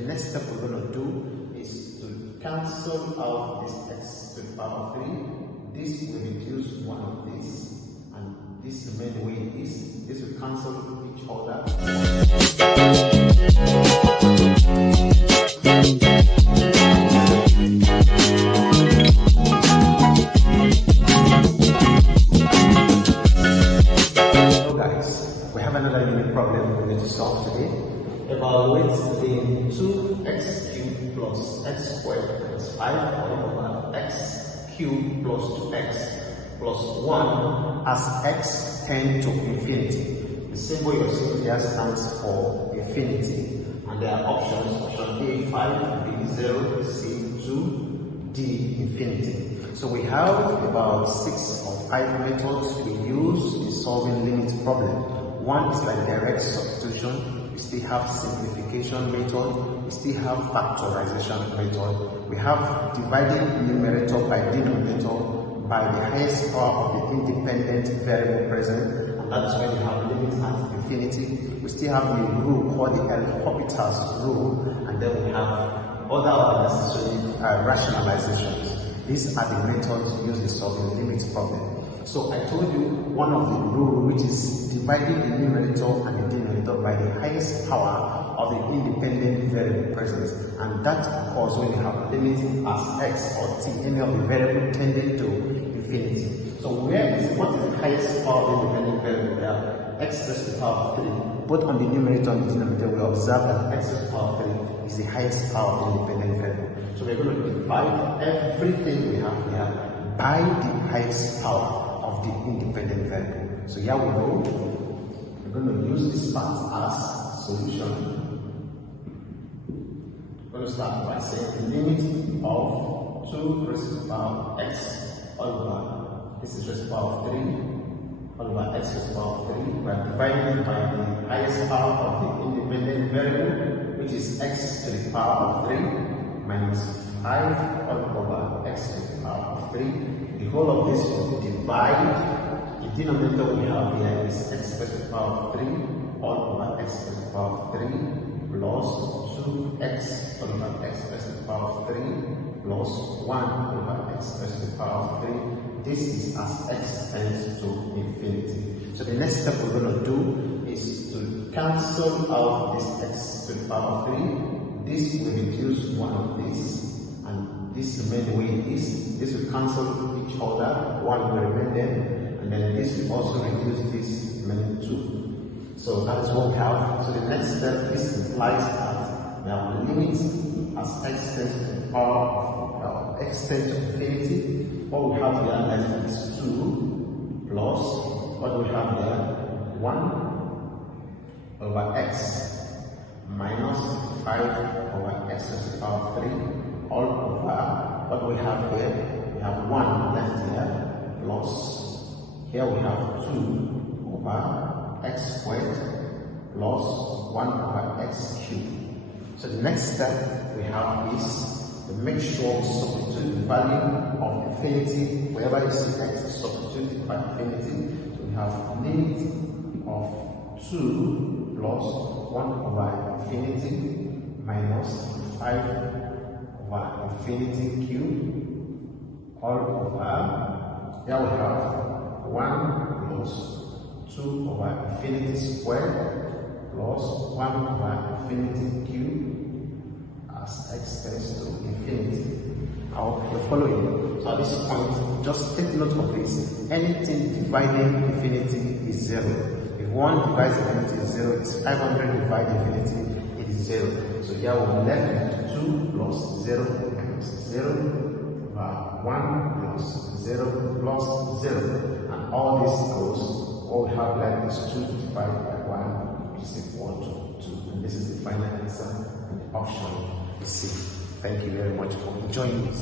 the next step we're going to do is to cancel out this x to the power of 3. This will reduce one of these, and this remain the way it is. This will cancel each other. So guys, we have another unique problem we need to solve today. Evaluate the 2x cubed plus x squared plus 5 over x cubed plus 2x plus 1 as x tends to infinity. The symbol you're seeing here stands for infinity, and there are options: option A 5, B 0, C 2, D infinity. So we have about 6 or 5 methods we use in solving limit problem. One is like direct substitution. We still have simplification method. We still have factorization method. We have dividing numerator by denominator by the highest power of the independent variable present, and that is when you have limit at infinity. We still have the rule called the L'Hopital's rule, and then we have other unnecessary rationalizations. These are the methods used in solving limit problem. So I told you one of the rules, which is dividing the numerator and the denominator by the highest power of the independent variable present, and that occurs when you have limiting as x or t, any of the variable tending to infinity. So what is the highest power of the independent variable? We have x raised to the power of 3. Both on the numerator and the denominator, we observe that x raised to the power of 3 is the highest power of the independent variable. So we're going to divide everything we have here by the highest power of the independent variable. So here we go. We're going to use this part as solution. We're going to start by saying the limit of 2 raised to the power of x over, this is raised to the power of 3, over x raised to the power of 3. We're dividing it by the highest power of the independent variable, which is x to the power of 3 minus 5 over x to the power of 3. The whole of this will divide. The denominator we have here is x raised to the power of 3 all over x to the power of 3 plus 2x over x raised to the power of 3 plus 1 over x raised to the power of 3. This is as x tends to infinity. So the next step we're going to do is to cancel out this x to the power of 3. This will reduce one of these, and this remain the way it is. This will cancel each other, one will remain there, and then this will also reduce this remaining 2. So that is what we have. So the next step is implies that we have limits as x tends to the power of x tends to infinity. What we have here left is 2 plus what we have here 1 over x minus 5 over x to the power of 3 all over what we have here. We have 1 left here plus here we have 2 over x squared plus 1 over x cubed. So the next step we have is to make sure we substitute the value of infinity wherever you see x, substitute it by infinity. So we have limit of 2 plus 1 over infinity minus 5 over infinity cube all over. Here we have 1 plus 2 over infinity squared plus 1 over infinity cube as x tends to infinity. I hope you're following. So at this point, just take note of this. Anything dividing infinity is 0. If 1 divides infinity is 0, it's 500 divided infinity, it is 0. So here we're left with 2 plus 0 minus 0 over 1 plus 0 plus 0. And all this goes, all we have left is 2 divided by 1, which is equal to 2. And this is the final answer and the option C. Thank you very much for joining us.